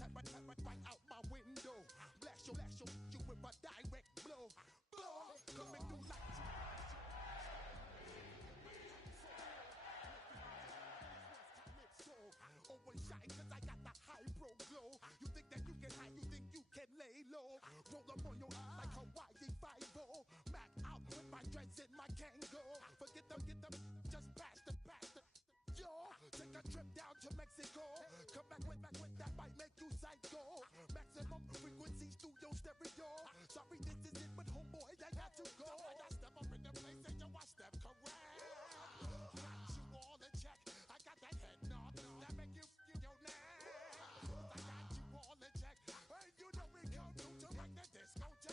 right out my window. Blast you with a direct blow. Blow, coming through like overshine cause I got the high pro glow. You think that you can hide, you think you can lay low. Roll up on your eyes like Hawaii 5-0. Back out with my dreads and my Kango. Forget them, get them, just pass the. Yo, take a trip down to Mexico. Come back with that might make you psycho. Maximum frequencies through your stereo. Sorry, this is it, but homeboy, I got to go. I step up in the place and yo, I step correct. Got you all in check. I got that head knob that make you your neck. I got you all in check. Hey, you know we come through to rock the discotheque.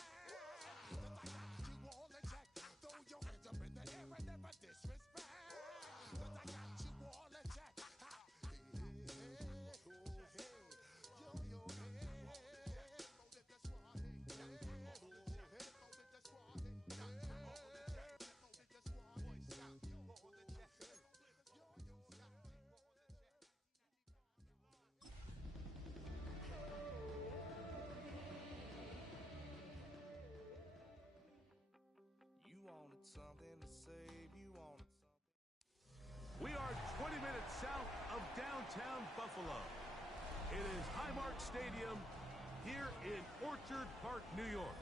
I got you all in check. Throw your hands up in the air and never disrespect. I got you all in check. You wanted something to save, you wanted something. We are 20 minutes south of downtown Buffalo. It is Highmark Stadium here in Orchard Park, New York.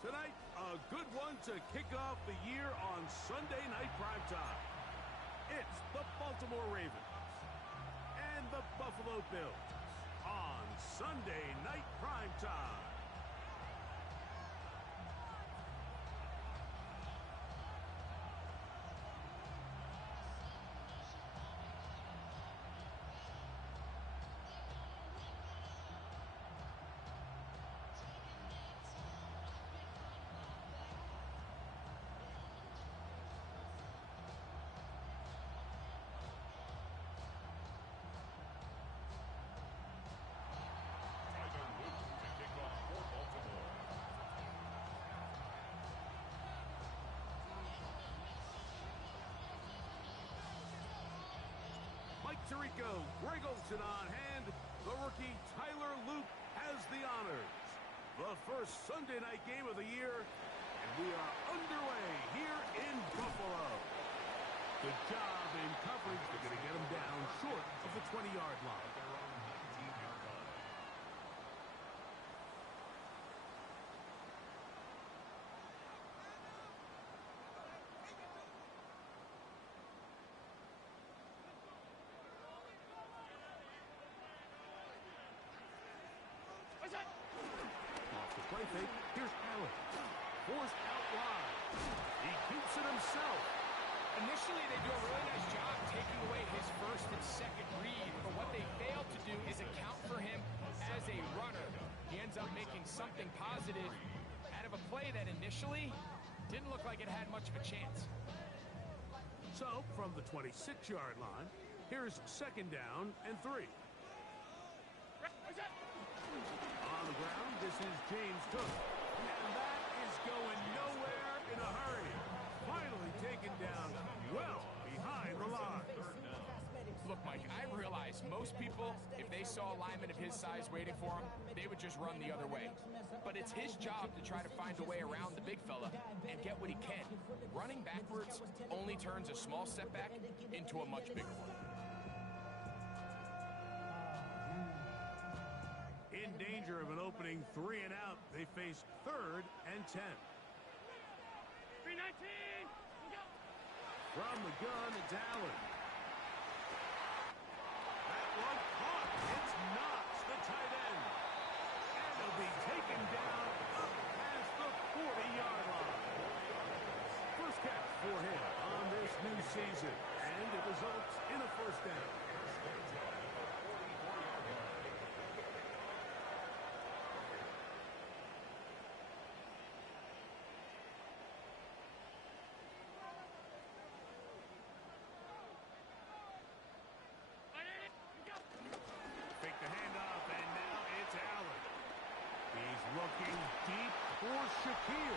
Tonight, a good one to kick off the year on Sunday night primetime. It's the Baltimore Ravens and the Buffalo Bills on Sunday night primetime. Mike Tirico, Greg Olsen on hand. The rookie Tyler Luke has the honors. The first Sunday night game of the year, and we are underway here in Buffalo. Good job in coverage. They're going to get him down short of the 20-yard line. Off the play fake, here's Allen. Forced out wide. He keeps it himself. Initially, they do a really nice job taking away his first and second read, but what they failed to do is account for him as a runner. He ends up making something positive out of a play that initially didn't look like it had much of a chance. So, from the 26-yard line, here's second down and 3. On the ground, this is James Cook. And that is going nowhere in a hurry. Finally taken down well behind the line. Look, Mike, I realize most people, if they saw a lineman of his size waiting for him, they would just run the other way. But it's his job to try to find a way around the big fella and get what he can. Running backwards only turns a small setback into a much bigger one. In danger of an opening 3 and out, they face 3rd and 10. 319! From the gun, it's Allen. That one caught. It's Knox, the tight end. And he'll be taken down up past the 40-yard line. First catch for him on this new season, and it results in a first down. Looking deep for Shakir.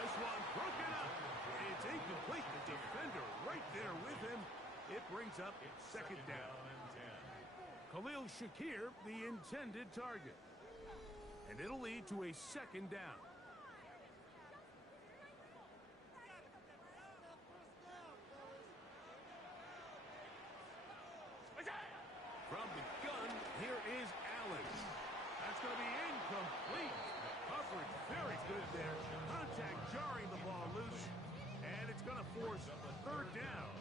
This one broken up. It's incomplete. The defender right there with him. It brings up second down. Khalil Shakir, the intended target. And it'll lead to a second down. From the gun, here is Allen. That's going to be incomplete. Coverage very good there. Contact jarring the ball loose. And it's going to force third down.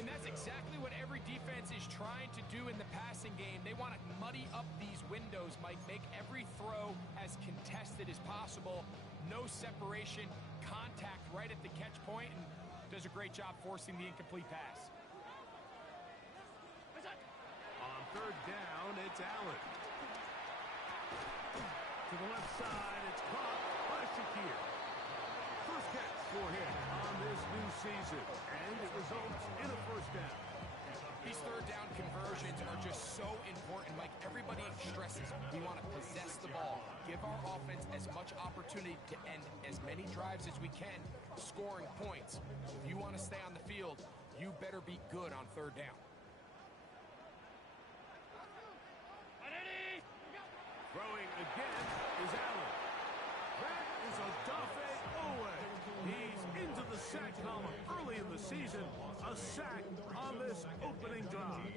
And that's exactly what every defense is trying to do in the passing game. They want to muddy up these windows, Mike, make every throw as contested as possible. No separation, contact right at the catch point, and does a great job forcing the incomplete pass. On third down, it's Allen. To the left side, it's caught by Shakir. First catch for him on this new season, and it results in a first down. These third down conversions are just so important. Like everybody stresses, we want to possess the ball, give our offense as much opportunity to end as many drives as we can, scoring points. If you want to stay on the field, you better be good on third down. Throwing again is Allen. That is a Dafe Owe. He's into the sack column early in the season. A sack on this opening drive.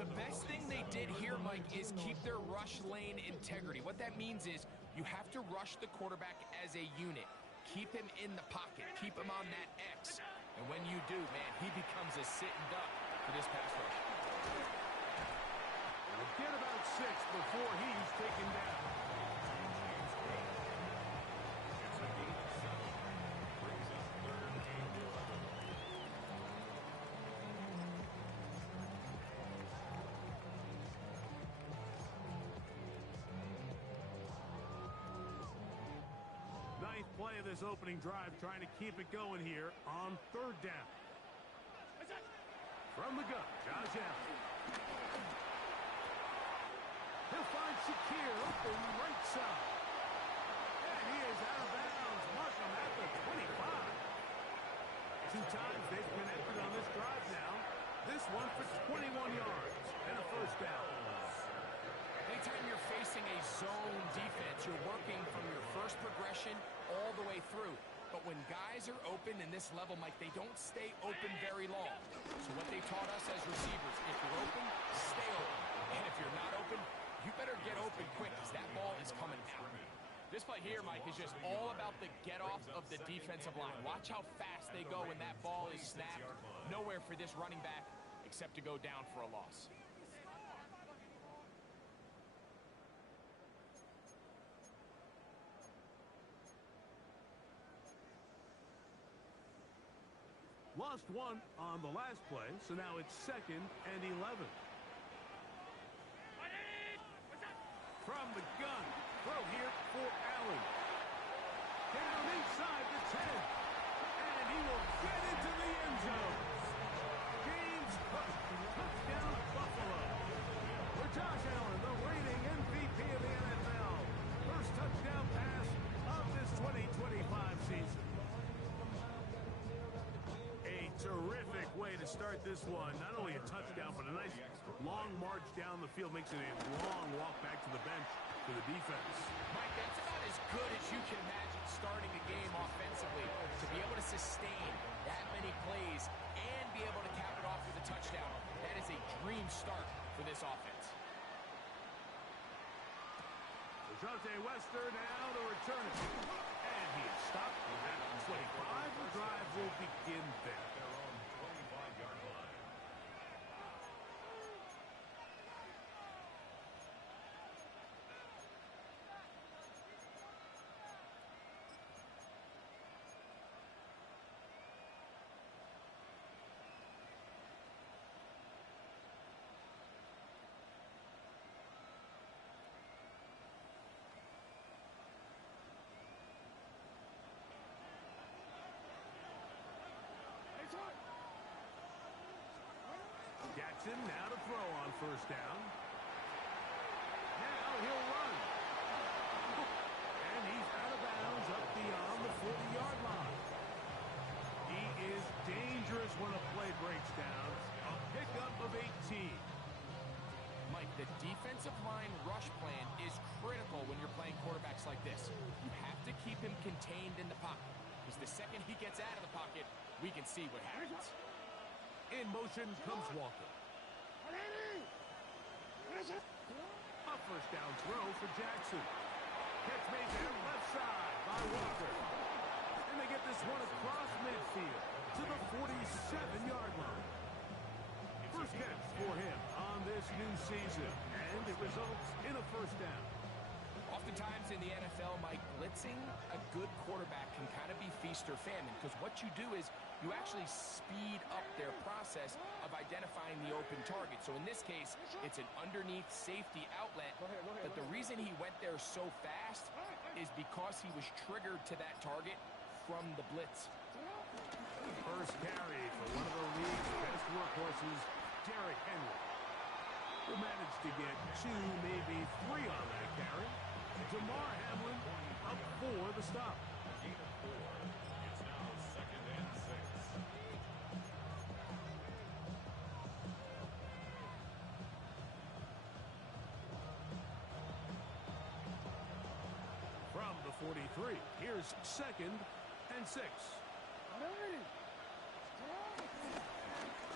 The best thing they did here, Mike, is keep their rush lane integrity. What that means is you have to rush the quarterback as a unit. Keep him in the pocket. Keep him on that X. And when you do, man, he becomes a sitting duck for this pass rush. We'll get about 6 before he's taken down. Ninth play of this opening drive, trying to keep it going here on third down. From the gun, Josh Allen. He'll find Shakir open right side. And he is out of bounds. Mark him at the 25. 2 times they've connected on this drive now. This one for 21 yards and a first down. Anytime you're facing a zone defense, you're working from your first progression all the way through. But when guys are open in this level, Mike, they don't stay open very long. So what they taught us as receivers, if you're open, stay open. And if you're not open, you better get open quick because that ball is coming out. This play here, Mike, is just all about the get-off of the defensive line. Watch how fast they go when that ball is snapped. Nowhere for this running back except to go down for a loss. Lost one on the last play, so now it's 2nd and 11. From the gun, throw here for Allen. Down inside the 10. And he will get into the end zone. James Cook, touchdown Buffalo. For Josh Allen, the reigning MVP of the NFL. First touchdown pass of this 2025 season. A terrific way to start this one. Not only a touchdown, but a nice long march down the field. Makes it a long walk back to the bench for the defense. Mike, that's about as good as you can imagine starting a game offensively. To be able to sustain that many plays and be able to cap it off with a touchdown, that is a dream start for this offense. Dejounte Wester now to return it. And he is stopped at 25. The drive will begin there. Jackson now to throw on first down. Now he'll run. And he's out of bounds up beyond the 40-yard line. He is dangerous when a play breaks down. A pickup of 18. contained in the pocket. Because the second he gets out of the pocket, we can see what happens. In motion comes Walker. A first down throw for Jackson. Catch made there left side by Walker. And they get this one across midfield to the 47-yard line. First catch for him on this new season, and it results in a first down. Oftentimes in the NFL, Mike, blitzing a good quarterback can kind of be feast or famine, because what you do is you actually speed up their process of identifying the open target. So in this case, it's an underneath safety outlet, but the reason he went there so fast is because he was triggered to that target from the blitz. First carry for one of the league's best workhorses, Derrick Henry. Will manage to get 2, maybe 3 on that carry. Damar Hamlin up for the stop. It's now 2nd and 6. From the 43, here's 2nd and 6.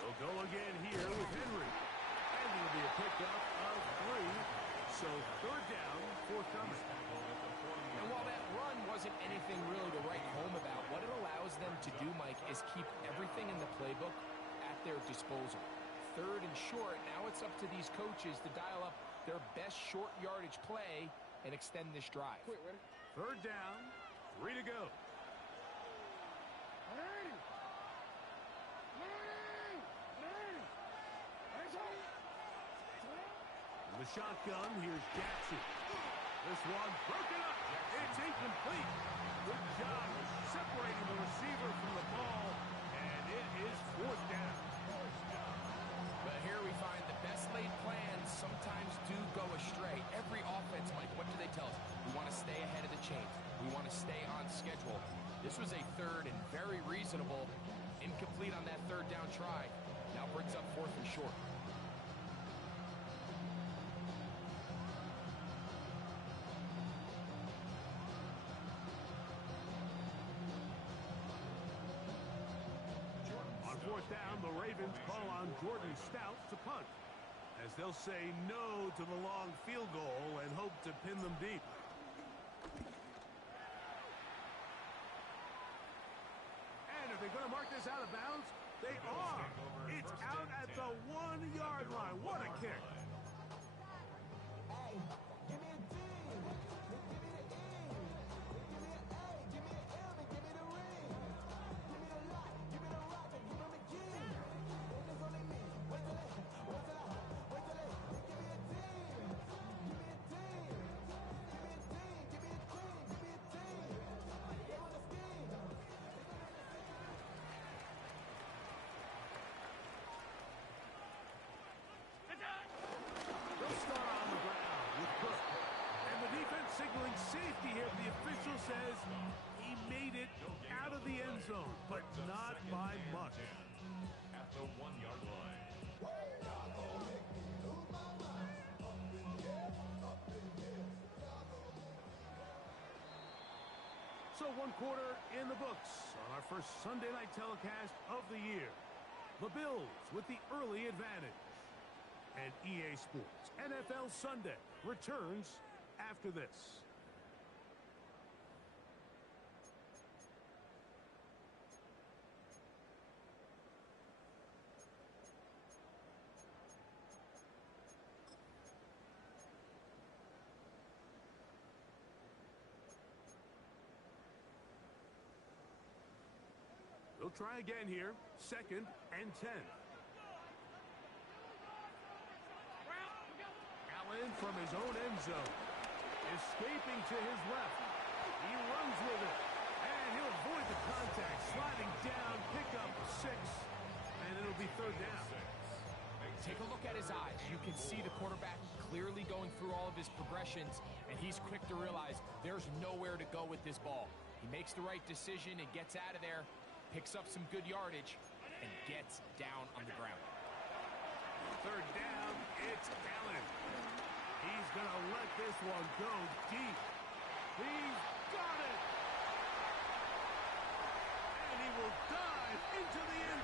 They'll go again here with Henry. And it'll be a pickup of 3. So 3rd down, forthcoming. And while that run wasn't anything really to write home about, what it allows them to do, Mike, is keep everything in the playbook at their disposal. 3rd and short, now it's up to these coaches to dial up their best short yardage play and extend this drive. 3rd down, 3 to go. The shotgun, here's Jackson. This one broken up. It's incomplete. Good job separating the receiver from the ball, and it is 4th down. But here we find the best laid plans sometimes do go astray. Every offense, Mike, what do they tell us? We want to stay ahead of the chains. We want to stay on schedule. This was a 3rd and very reasonable. Incomplete on that 3rd down try. Now brings up 4th and short. Down, the Ravens call on Jordan Stout to punt, as they'll say no to the long field goal and hope to pin them deep. And are they going to mark this out of bounds? They are. It's out at the 1-yard line. What a kick. Signaling safety here. The official says he made it out of the end zone, but not by much. At the 1-yard line. So 1 quarter in the books on our first Sunday night telecast of the year. The Bills with the early advantage. And EA Sports NFL Sunday returns after this. They'll try again here. 2nd and 10. Allen from his own end zone. Escaping to his left. He runs with it. And he'll avoid the contact. Sliding down, pick up 6. And it'll be 3rd down. Take a look at his eyes. You can see the quarterback clearly going through all of his progressions, and he's quick to realize there's nowhere to go with this ball. He makes the right decision and gets out of there, picks up some good yardage, and gets down on the ground. 3rd down, it's Allen. He's going to let this one go deep. He's got it!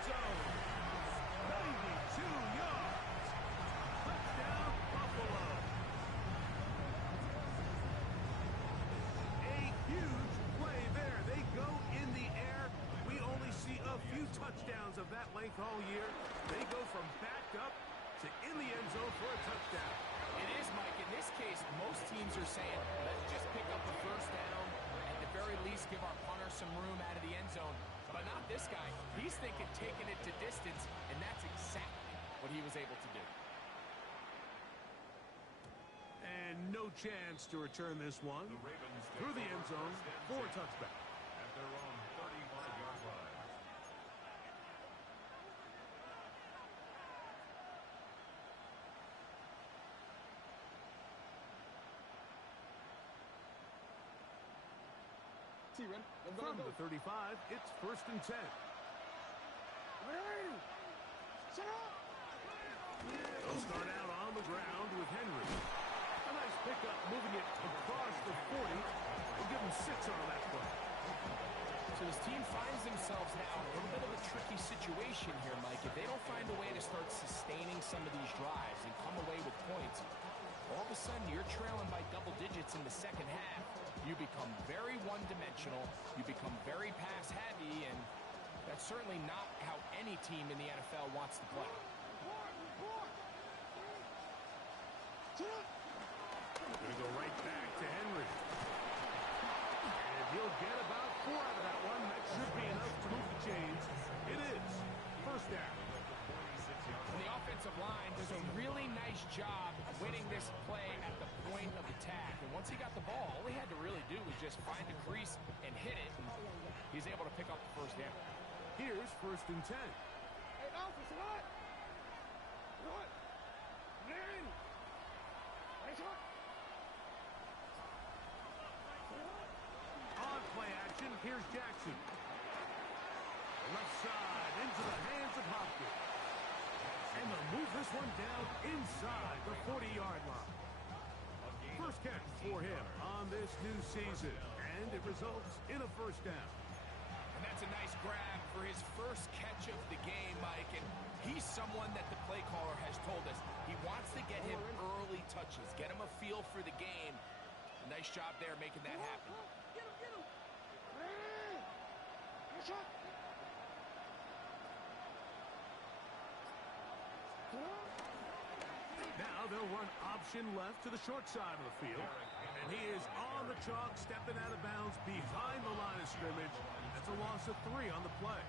zone. 92 yards. Touchdown, Buffalo. A huge play there. They go in the air. We only see a few touchdowns of that length all year. They go from backed up to in the end zone for a touchdown. It is, Mike. In this case, most teams are saying, let's just pick up the first down, at the very least give our punter some room out of the end zone. But not this guy. He's thinking taking it to distance, and that's exactly what he was able to do. And no chance to return this one The Ravens through the end zone for a touchback. at their own 35-yard line. From the 35, it's 1st and 10. They'll start out on the ground with Henry. A nice pickup, moving it across the 40. We'll give him 6 on that play. So this team finds themselves now in a little bit of a tricky situation here, Mike. If they don't find a way to start sustaining some of these drives and come away with points, all of a sudden you're trailing by double digits in the second half. You become very one-dimensional. You become very pass-heavy, and that's certainly not how any team in the NFL wants to play. Going to go right back to Henry. And he'll get about 4 out of that one. That should be enough to move the chains. It is 1st down. And the offensive line does a really nice job winning this play at the point of attack. And once he got the ball, all he had to really do was just find the crease and hit it. And he's able to pick up the first down. Here's 1st and 10. On play action, here's Jackson. Left side into the hands of Hopkins. And they'll move this one down inside the 40-yard line. First catch for him on this new season, and it results in a 1st down. And that's a nice grab for his first catch of the game, Mike. And he's someone that the play caller has told us he wants to get him early touches, get him a feel for the game. A nice job there making that happen. Now they'll run option left to the short side of the field. And he is on the chalk, stepping out of bounds behind the line of scrimmage. That's a loss of 3 on the play.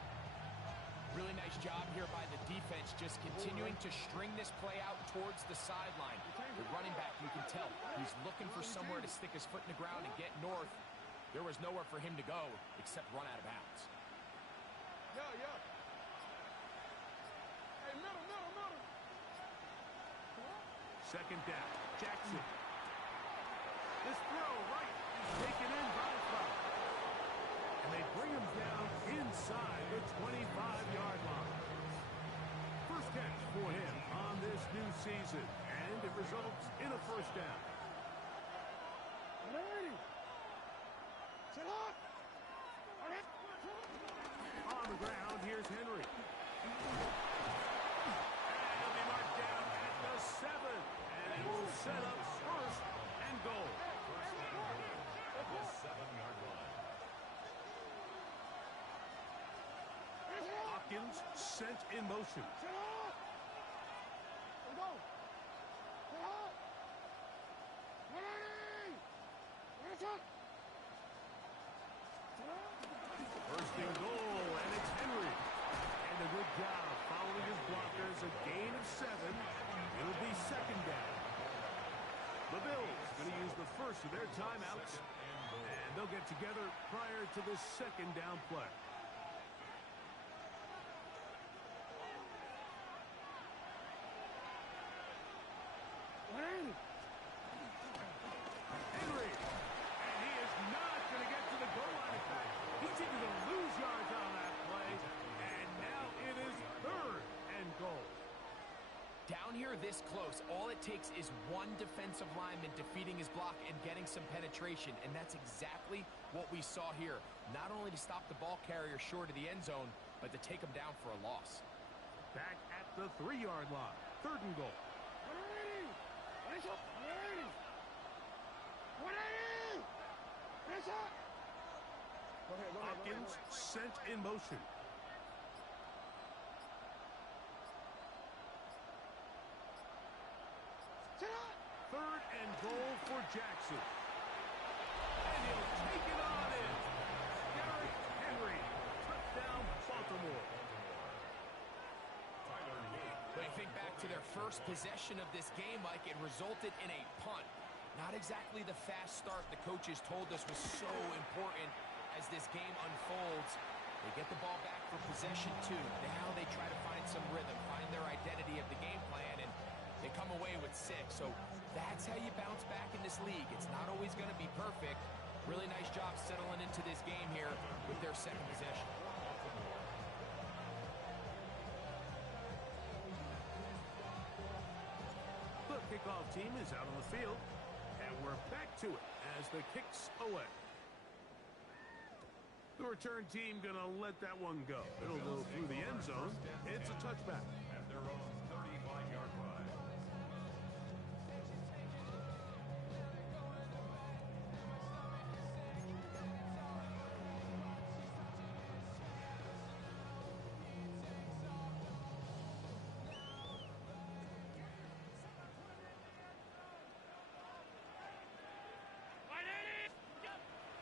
Really nice job here by the defense, just continuing to string this play out towards the sideline. The running back, you can tell, he's looking for somewhere to stick his foot in the ground and get north. There was nowhere for him to go except run out of bounds. Second down, Jackson. This throw right is taken in by Fox. And they bring him down inside the 25-yard line. First catch for him on this new season, and it results in a 1st down. On the ground, here's Henry. And he'll be marked down at the 7. And it will set up 1st and goal. The 7-yard line. Hopkins sent in motion. First and goal, and it's Henry. And a good job following his blockers. A gain of 7. It'll be 2nd down. The Bills going to use the first of their timeouts. And they'll get together prior to this 2nd down play. Henry. And he is not going to get to the goal line. In fact, he's even going to lose yards on that play. And now it is 3rd and goal. Down here this close, all it takes is one defensive lineman defeating his block and getting some penetration, and that's exactly what we saw here. Not only to stop the ball carrier short of the end zone, but to take them down for a loss. Back at the 3-yard line. 3rd and goal. Hopkins sent in motion. Third and goal for Jackson. And he'll take it on in. Derrick Henry. Touchdown, Baltimore. When you think back to their first possession of this game, Mike, it resulted in a punt. Not exactly the fast start the coaches told us was so important as this game unfolds. They get the ball back for possession 2. Now they try to find some rhythm, find their identity of the game plan, and they come away with 6. So that's how you bounce back in this league. It's not always going to be perfect. Really nice job settling into this game here with their second possession. The kickoff team is out on the field, and we're back to it as the kick's away. The return team going to let that one go. It'll go through the end zone. It's a touchback. At their own 35-yard line.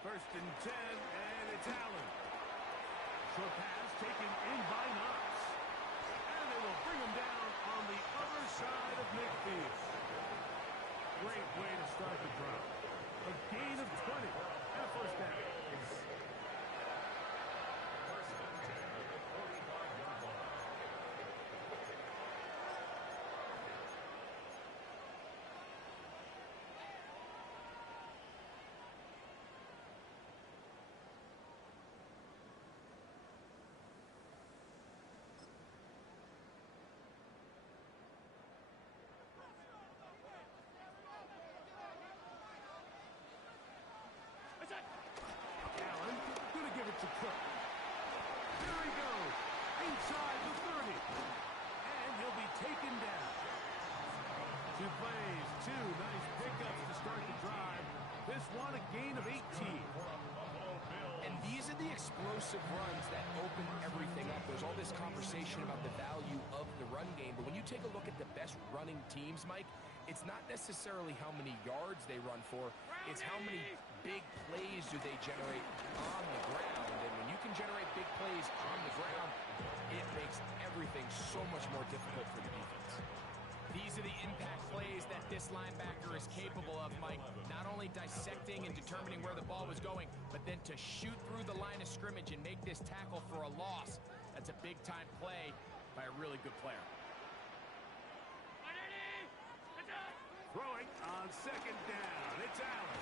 First and 10, and it's Allen. Short pass taken in by Knox. And they will bring him down on the other side of midfield. Great way to start the drive. A gain of 20 and a first down. Allen going to give it to Cook. There he goes. Inside the 30. And he'll be taken down. 2 plays, 2 nice pickups to start the drive. This one a gain of 18. And these are the explosive runs that open everything up. There's all this conversation about the value of the run game, but when you take a look at the best running teams, Mike, it's not necessarily how many yards they run for, it's how many big plays do they generate on the ground. And when you can generate big plays on the ground, it makes everything so much more difficult for the defense. These are the impact plays that this linebacker is capable of, Mike. Not only dissecting and determining where the ball was going, but then to shoot through the line of scrimmage and make this tackle for a loss. That's a big-time play by a really good player. Throwing on second down. It's Allen.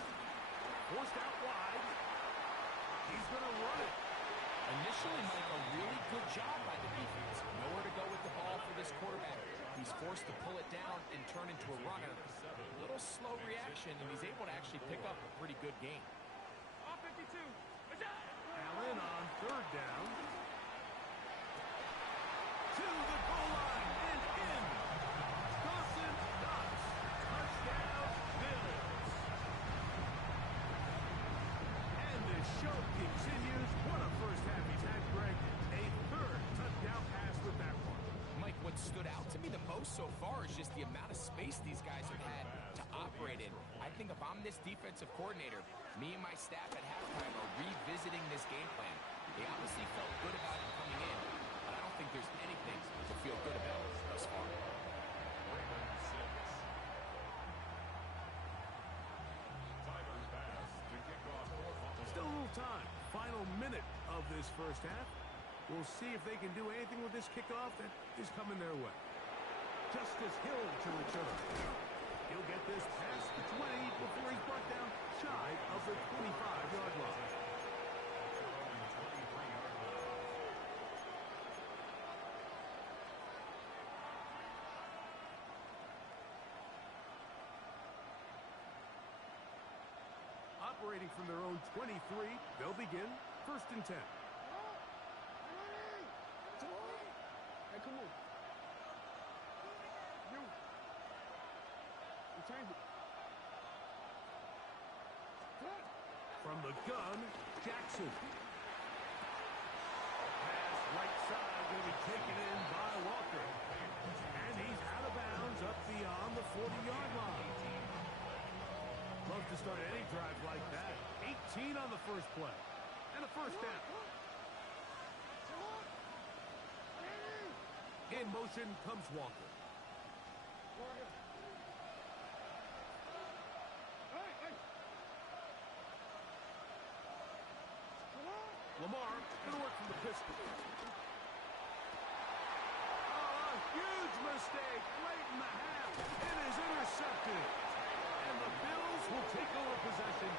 Forced out wide. He's going to run it. Initially, Mike, a really good job by the defense. Nowhere to go with the ball for this quarterback. He's forced to pull it down and turn into a runner. A little slow reaction, and he's able to actually pick up a pretty good gain. Allen on third down. To the goal line and in. Dawson Knox. Touchdown, Bills. And the show continues. What a first half he's had, Greg. A third touchdown pass with that one. Mike, what stood out to me the most so far is just the amount of space these guys have had to operate in. I think if I'm this defensive coordinator, me and my staff at halftime are revisiting this game plan. They obviously felt good about it coming in, but I don't think there's anything to feel good about thus far. Still a little time. Final minute of this first half. We'll see if they can do anything with this kickoff that is coming their way. Justice Hill to return. He'll get this past the 20 before he's brought down shy of the 25-yard line. Operating from their own 23, they'll begin 1st and 10. the gun, Jackson. Pass right side will be taken in by Walker. And he's out of bounds up beyond the 40-yard line. Love to start any drive like that. 18 on the first play. And a first down. In motion comes Walker. Lamar going to work from the pistol. Oh, a huge mistake late in the half. It is intercepted. And the Bills will take over possession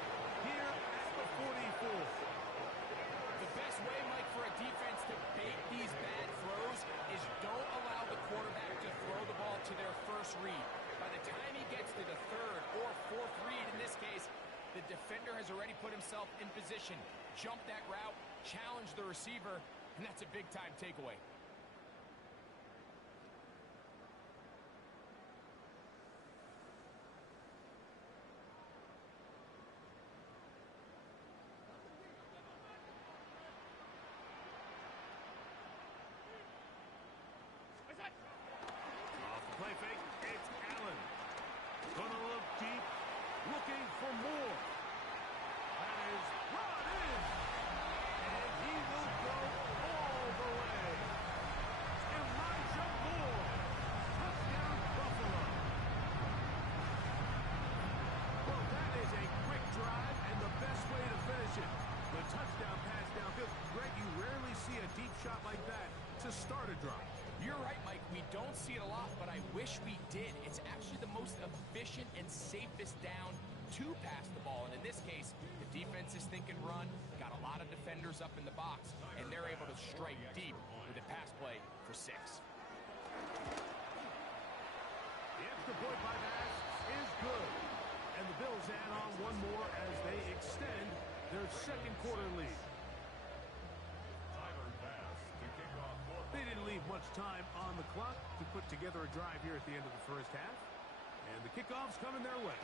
here at the 44. The best way, Mike, for a defense to bait these bad throws is don't allow the quarterback to throw the ball to their first read. By the time he gets to the third or fourth read, in this case, the defender has already put himself in position. Jump that route, challenge the receiver, and that's a big-time takeaway. Off the play fake, it's Allen. Gonna look deep, looking for more. That is brought in. And he will go all the way. Elijah Moore. Touchdown, Buffalo. Well, that is a quick drive and the best way to finish it. The touchdown pass downfield. Greg, you rarely see a deep shot like that to start a drive. You're right, Mike. We don't see it a lot, but I wish we did. It's actually the most efficient and safest down to pass the ball. And in this case, the defense is thinking run, got a lot of defenders up in the box, and they're able to strike deep with a pass play for 6. The extra point by Bass is good. And the Bills add on one more as they extend their second quarter lead. Tyler Bass to kick off football. They didn't leave much time on the clock to put together a drive here at the end of the first half. And the kickoff's coming their way.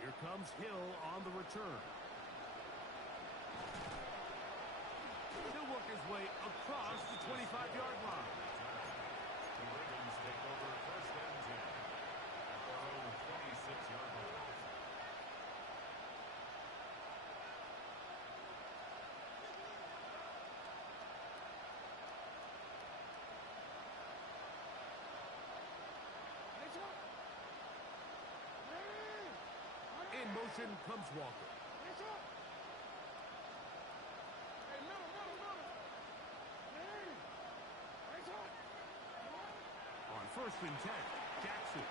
Here comes Hill on the return. He'll work his way across the 25-yard line. The Ravens take over first and 10 at their own 26-yard line. In motion comes Walker. On first and 10, Jackson.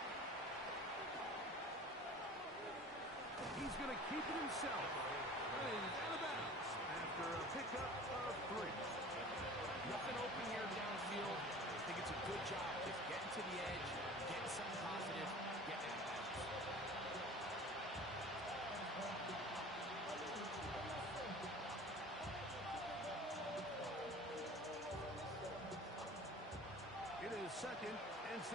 He's going to keep it himself. And he's out of bounds after a pickup of 3. Nothing open here downfield. I think it's a good job just getting to the edge, getting something positive, getting out of bounds. It is second and 6.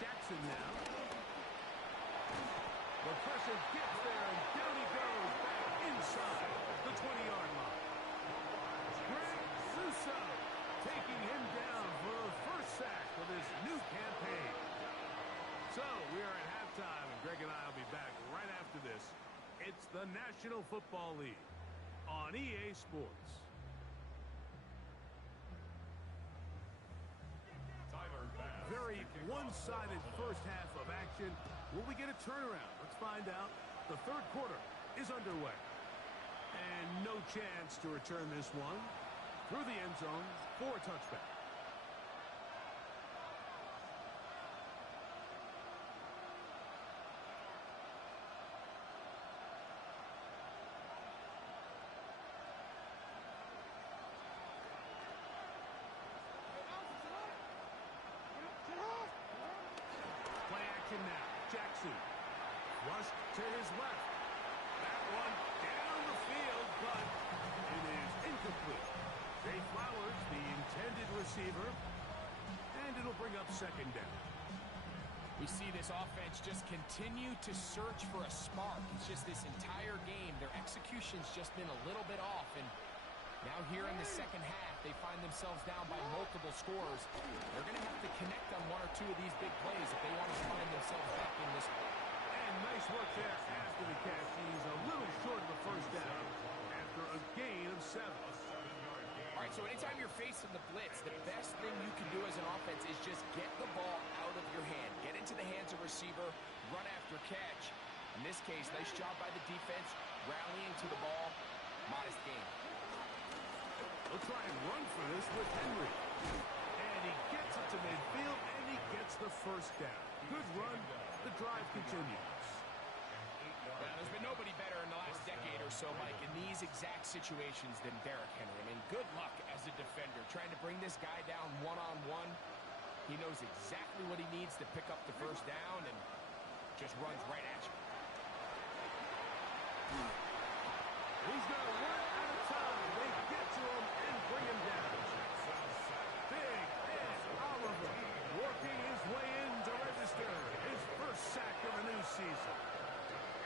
Jackson now. The pressure gets there, and down he goes back inside the 20-yard line. Greg Suso taking him down for the first sack of this new campaign. So we are at halftime, and Greg and I will be back right after this. It's the National Football League on EA Sports. Tyler Bass. Very one-sided first half of action. Will we get a turnaround? Let's find out. The third quarter is underway. And no chance to return this one through the end zone for a touchback. Play action now. Jackson. Rushed to his left. That one down the field, but it is incomplete. They flowers the intended receiver, and it'll bring up second down. We see this offense just continue to search for a spark. It's just this entire game, their execution's just been a little bit off, and now here in the second half, they find themselves down by multiple scores. They're going to have to connect on one or two of these big plays if they want to find themselves back in this one. And nice work there after the catch. He's a little short of the first down after a gain of 7. All right, so anytime you're facing the blitz, the best thing you can do as an offense is just get the ball out of your hand. Get into the hands of receiver, run after catch. In this case, nice job by the defense, rallying to the ball. Modest game. They'll try and run for this with Henry. And he gets it to midfield, and he gets the first down. Good run. The drive continues. Yeah, there's been nobody better in the last decade or so, Mike, in these exact situations than Derrick Henry. I mean, good luck as a defender trying to bring this guy down one-on-one. He knows exactly what he needs to pick up the first down and just runs right at you. He's going to run out of time. They get to him and bring him down. Big Ed Oliver working his way in to register his first sack of the new season.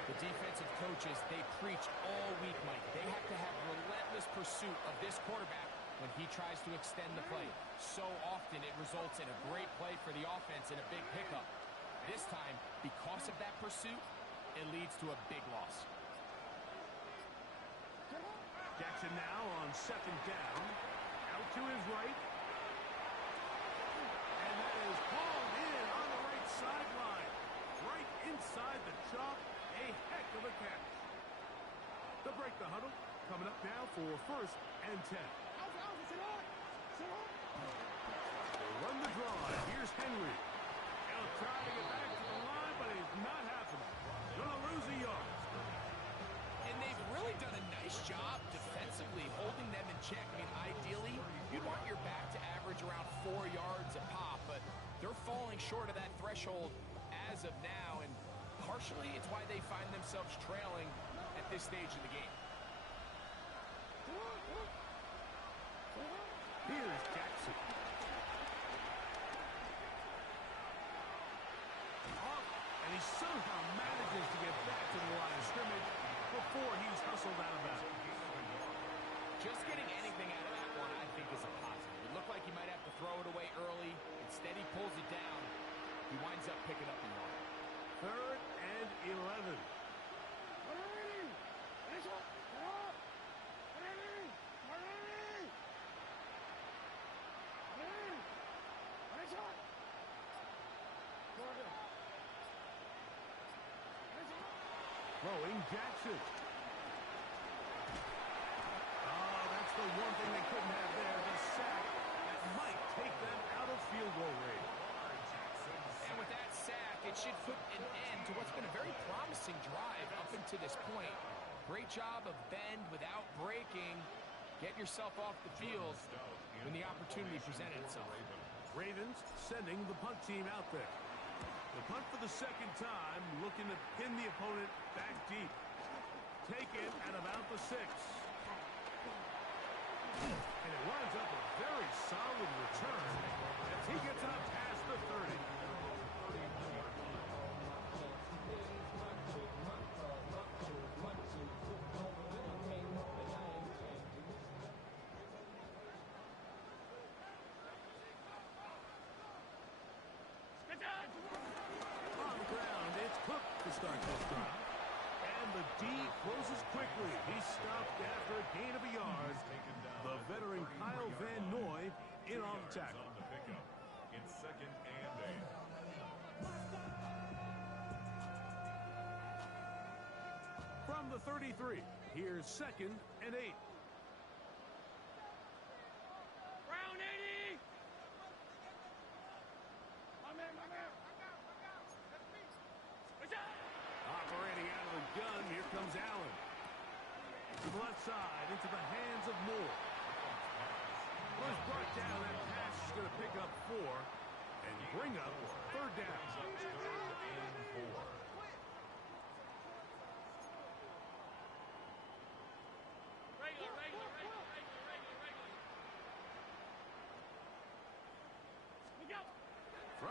The defensive coaches, they preach all week, Mike. They have to have relentless pursuit of this quarterback when he tries to extend the play. So often it results in a great play for the offense and a big pickup. This time, because of that pursuit, it leads to a big loss. Jackson now on second down. Out to his right. And that is called in on the right sideline. Right inside the chalk. A heck of a catch. They'll break the huddle. Coming up now for first and 10. They'll run the draw. Here's Henry. He'll try to get back to the line, but it's not happening. Gonna lose a yard. And they've really done a nice job defensively holding them in check. I mean, ideally, you'd want your back to average around 4 yards a pop, but they're falling short of that threshold as of now, and partially it's why they find themselves trailing at this stage of the game. Here's Jackson. And he somehow manages to get back to the line of scrimmage before he's hustled out of bounds. Just getting anything out of that one, I think, is a positive. It looked like he might have to throw it away early. Instead, he pulls it down. He winds up picking up the yard. 3rd and 11. Throwing Jackson. Oh, that's the one thing they couldn't have there. The sack that might take them out of field goal range. And with that sack, it should put an end to what's been a very promising drive up until this point. Great job of bend without breaking. Get yourself off the field when the opportunity presented itself. Ravens sending the punt team out there. The punt for the second time, looking to pin the opponent back deep. Taken at about the 6. And it winds up a very solid return as he gets up past the 30. On the ground, it's Cook to start this drive. And the D closes quickly. He's stopped after a gain of a yard. The veteran Kyle Van Noy in on the tackle. On the pickup. It's 2nd and 8. From the 33, here's 2nd and 8. Round 80! Operating out of the gun, here comes Allen. To the left side, into the hands of Moore. Was brought down, that pass is going to pick up 4 and bring up 3rd down. 3rd and 4.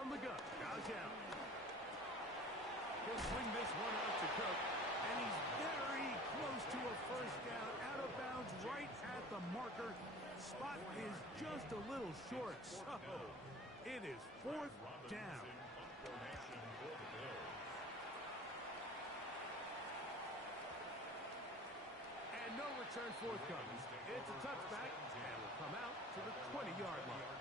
From the gun, guys out. He'll swing this one out to Cook, and he's very close to a first down, out of bounds, right at the marker. Spot is just a little short, so it is fourth down. And no return forthcoming. It's a touchback, and will come out to the 20-yard line.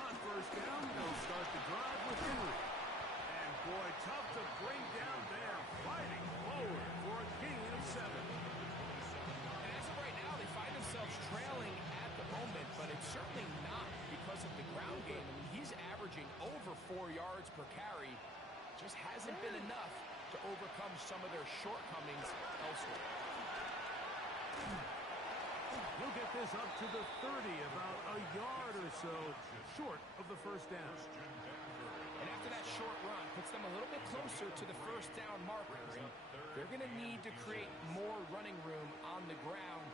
On first down, they'll start the drive with Henry. And boy, tough to bring down there, fighting forward for a gain of 7. And as of right now, they find themselves trailing at the moment, but it's certainly not because of the ground game. I mean, he's averaging over 4 yards per carry. Just hasn't been enough to overcome some of their shortcomings elsewhere. He'll get this up to the 30, about a yard or so short of the first down. And after that short run, puts them a little bit closer to the first down marker. And they're going to need to create more running room on the ground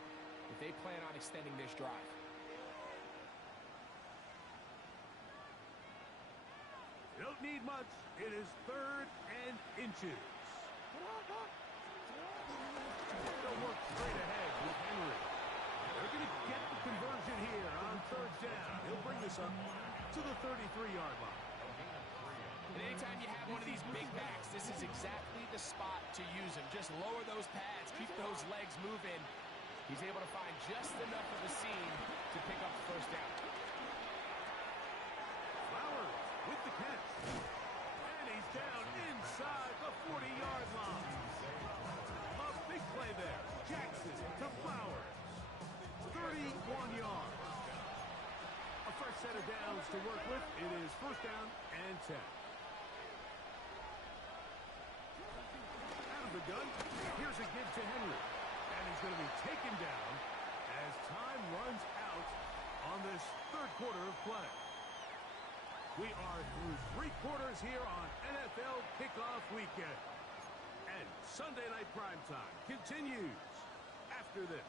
if they plan on extending this drive. They don't need much. It is 3rd and inches. They'll work straight ahead with Henry. They're going to get the conversion here on 3rd down. He'll bring this up to the 33-yard line. And anytime you have one of these big backs, this is exactly the spot to use him. Just lower those pads, keep those legs moving. He's able to find just enough of a seam to pick up the first down. Flowers with the catch. And he's down inside the 40-yard line. A big play there. Jackson to Flowers. 31 yards. A fresh set of downs to work with. It is first down and 10. Out of the gun. Here's a give to Henry. And he's going to be taken down as time runs out on this 3rd quarter of play. We are through 3 quarters here on NFL Kickoff Weekend. And Sunday Night Primetime continues after this.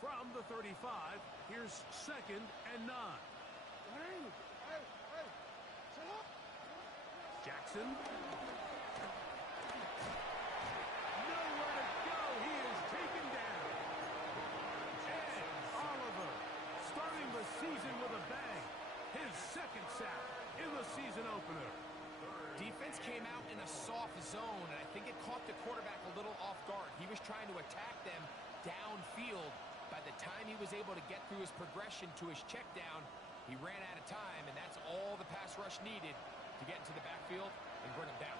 From the 35, here's 2nd and 9. Jackson. Nowhere to go. He is taken down. And Oliver starting the season with a bang. His 2nd sack in the season opener. Defense came out in a soft zone, and I think it caught the quarterback a little off guard. He was trying to attack them downfield. By the time he was able to get through his progression to his check down, he ran out of time, and that's all the pass rush needed to get into the backfield and bring him down.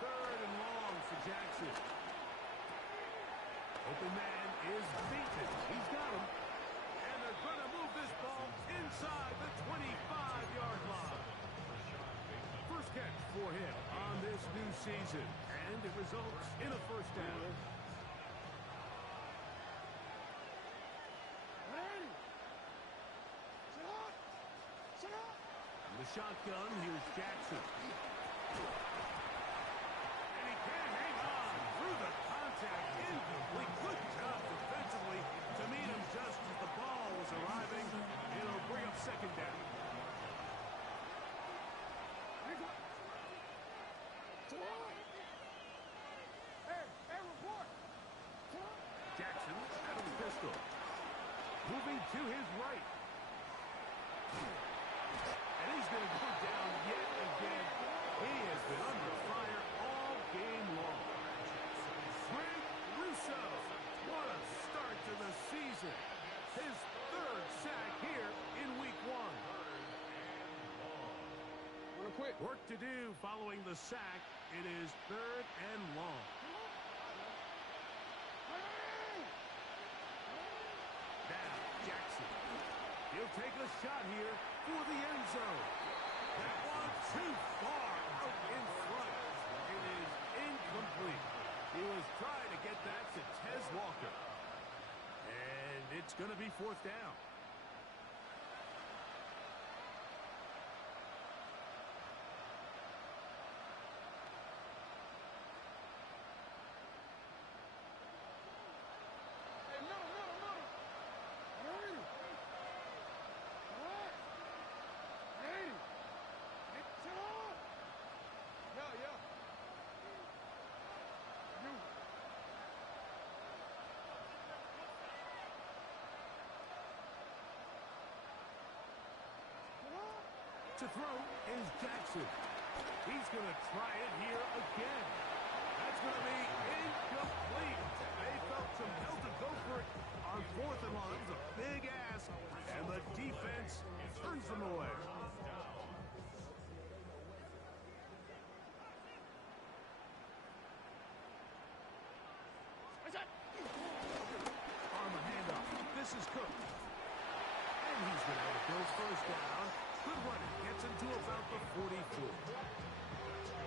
Third and long for Jackson. Open man is beaten. He's got him. And they're going to move this ball inside the 25-yard line. First catch for him on this new season. And it results in a first down. In the shotgun, here's Jackson. And he can't hang on through the contact. Incomplete. Good job defensively to meet him just as the ball was arriving. It'll bring up 2nd down. Jackson out of the pistol. Moving to his right. And he's going to go down yet again. He has been under fire all game long. Greg Russo, what a start to the season. His 3rd sack here in week 1. Work to do following the sack. It is 3rd and long. Now, Jackson. He'll He'll take a shot here for the end zone. That one too far out in front. It is incomplete. He was trying to get that to Tez Walker. And it's going to be fourth down. To throw is Jackson. He's going to try it here again. That's going to be incomplete. They felt compelled to go for it on fourth and long. It was a big ask, and the defense turns them away. On the handoff, this is Cook. And he's going to have a Bills first down. Good running, gets him to about the 44.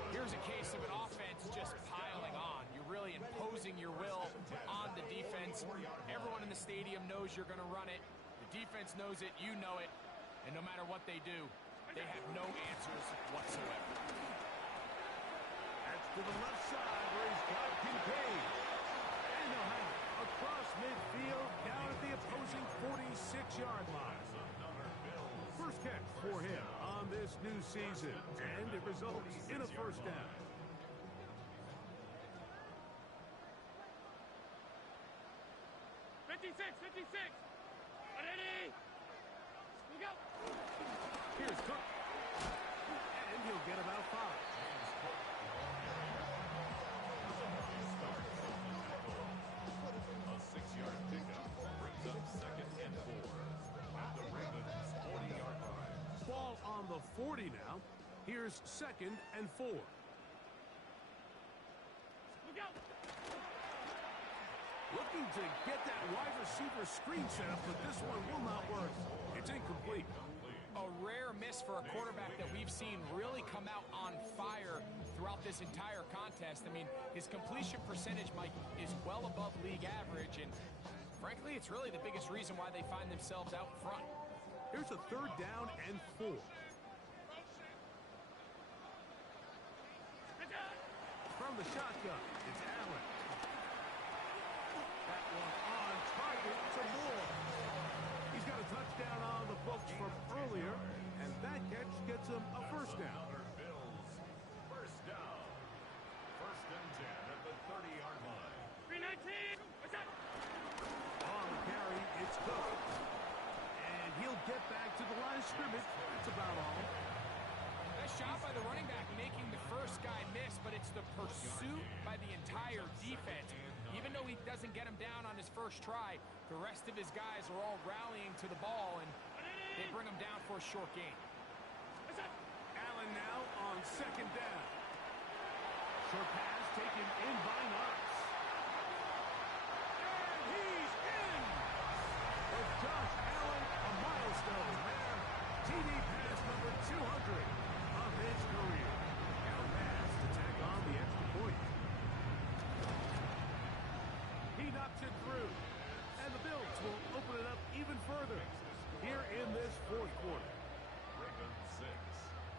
Here's a case of an offense just piling on. You're really imposing your will on the defense. Everyone in the stadium knows you're going to run it. The defense knows it, you know it. And no matter what they do, they have no answers whatsoever. That's to the left side where he's got Kincaid. And they'll have it across midfield down at the opposing 46-yard line. First catch for him on this new season, and it results in a first down. Here's Cook, and he'll get about 5. A 6-yard pickup brings up 2nd and 4 at the Ravens' 40-yard line. Ball on the 40 now. Here's 2nd and 4. Looking to get that wide receiver screen set up, but this one will not work. It's incomplete. A rare miss for a quarterback that we've seen really come out on fire throughout this entire contest. I mean, his completion percentage, Mike, is well above league average, and frankly, it's really the biggest reason why they find themselves out front. Here's a 3rd down and 4. From the shotgun, it's Allen. That one on target to Moore. He's got a touchdown on the books from earlier, and that catch gets him a first down. Bills, first down. 1st and 10 at the 30-yard line. On the carry, it's Cook. And he'll get back to the line of scrimmage. That's about all. Nice job by the running back making the first guy miss, but it's the pursuit by the entire defense. Even though he doesn't get him down on his first try, the rest of his guys are all rallying to the ball, and they bring him down for a short gain. Allen now on 2nd down. Short pass taken in by Knox. And he's in! For Josh Allen, a milestone there. TD pass number 200 of his career. And a pass to tack on the extra point. He knocks it through. And the Bills will open it up even further here in this 4th quarter. Ravens 6.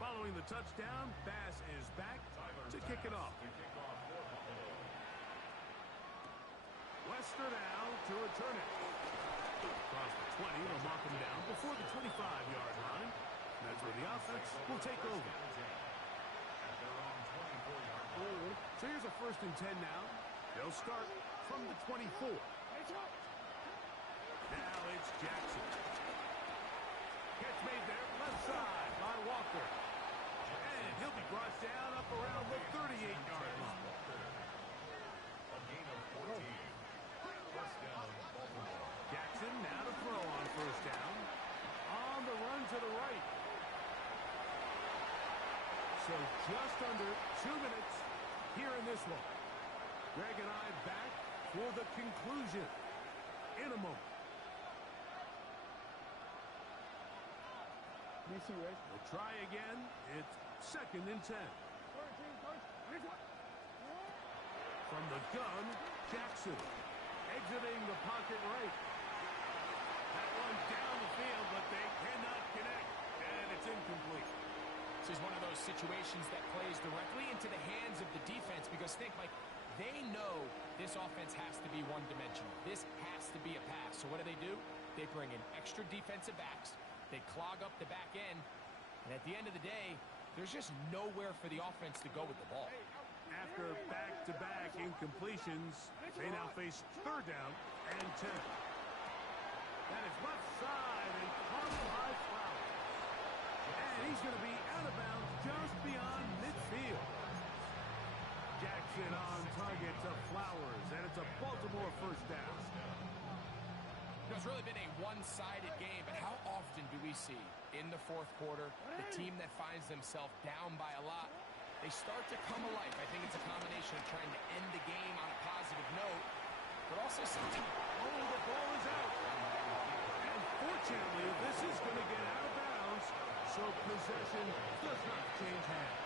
Following the touchdown, Bass is back to kick it off. To kick off for Buffalo. Lester now to return it. Across the 20, they'll mark him down before the 25-yard line. That's where the offense will take over. At their own 24-yard line. So here's a 1st and 10 now. They'll start from the 24. Now it's Jackson. Catch made there, left side by Walker. And he'll be brought down up around the 38-yard line. A gain of 14. First down, Baltimore. Jackson now to throw on 1st down. On the run to the right. So just under 2 minutes here in this one. Greg and I back for the conclusion in a moment. They'll try again. It's 2nd and 10. From the gun, Jackson exiting the pocket right. That one down the field, but they cannot connect, and it's incomplete. This is one of those situations that plays directly into the hands of the defense because think, Mike, they know this offense has to be one-dimensional. This has to be a pass. So what do? They bring in extra defensive backs. They clog up the back end. And at the end of the day, there's just nowhere for the offense to go with the ball. After back-to-back incompletions, they now face 3rd down and 10. That is left side and caught by Flowers. And he's going to be out of bounds just beyond midfield. Jackson on target to Flowers, and it's a Baltimore 1st down. It's really been a one-sided game, but how often do we see in the 4th quarter the team that finds themselves down by a lot, they start to come alive. I think it's a combination of trying to end the game on a positive note, but also sometimes, the ball is out. And fortunately, this is going to get out of bounds, so possession does not change hands.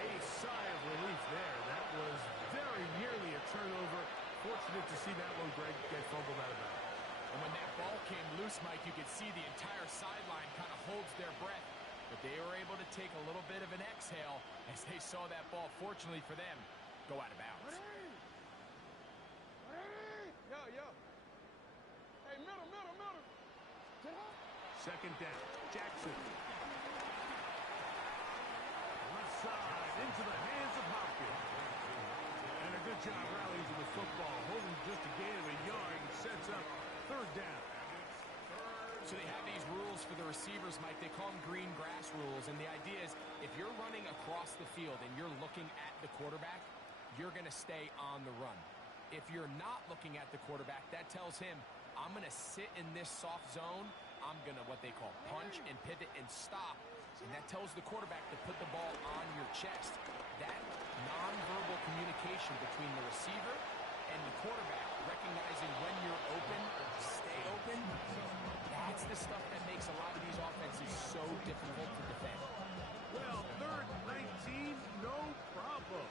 A sigh of relief there. That was very nearly a turnover. Fortunate to see that one, Greg, get fumbled out of bounds. And when that ball came loose, Mike, you could see the entire sideline kind of holds their breath. But they were able to take a little bit of an exhale as they saw that ball, fortunately for them, go out of bounds. Hey, middle. 2nd down, Jackson. Left side into the hands of Hopkins. And a good job rallying to the football, holding just a gain of a yard and sets up 3rd down. So they have these rules for the receivers, Mike. They call them green grass rules. And the idea is if you're running across the field and you're looking at the quarterback, you're going to stay on the run. If you're not looking at the quarterback, that tells him, I'm going to sit in this soft zone. I'm going to what they call punch and pivot and stop. And that tells the quarterback to put the ball on your chest. That nonverbal communication between the receiver and the quarterback, recognizing when you're open, stay open, that's the stuff that makes a lot of these offenses so difficult to defend. Well, 3rd and 19, no problem.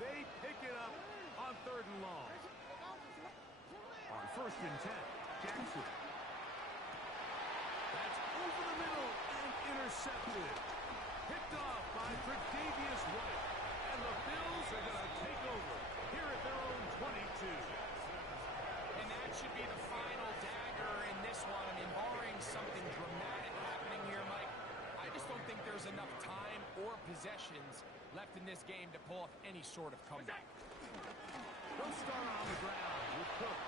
They pick it up on 3rd and long. On 1st and 10, Jackson. That's over the middle and intercepted. Picked off by Tre'Davious White. And the Bills are going to take over here at their own 22. And that should be the final dagger in this one. I mean, barring something dramatic happening here, Mike, I just don't think there's enough time or possessions left in this game to pull off any sort of comeback. They'll start on the ground with Cook.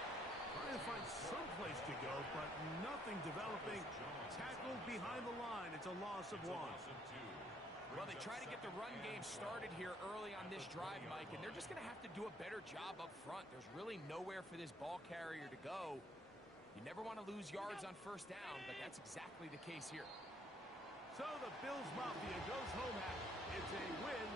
Trying to find some place to go, but nothing developing. Tackled behind the line. It's a loss of 1. Well, they try to get the run game started here early on this drive, Mike, and they're just going to have to do a better job up front. There's really nowhere for this ball carrier to go. You never want to lose yards on 1st down, but that's exactly the case here. So the Bills Mafia goes home happy. It's a win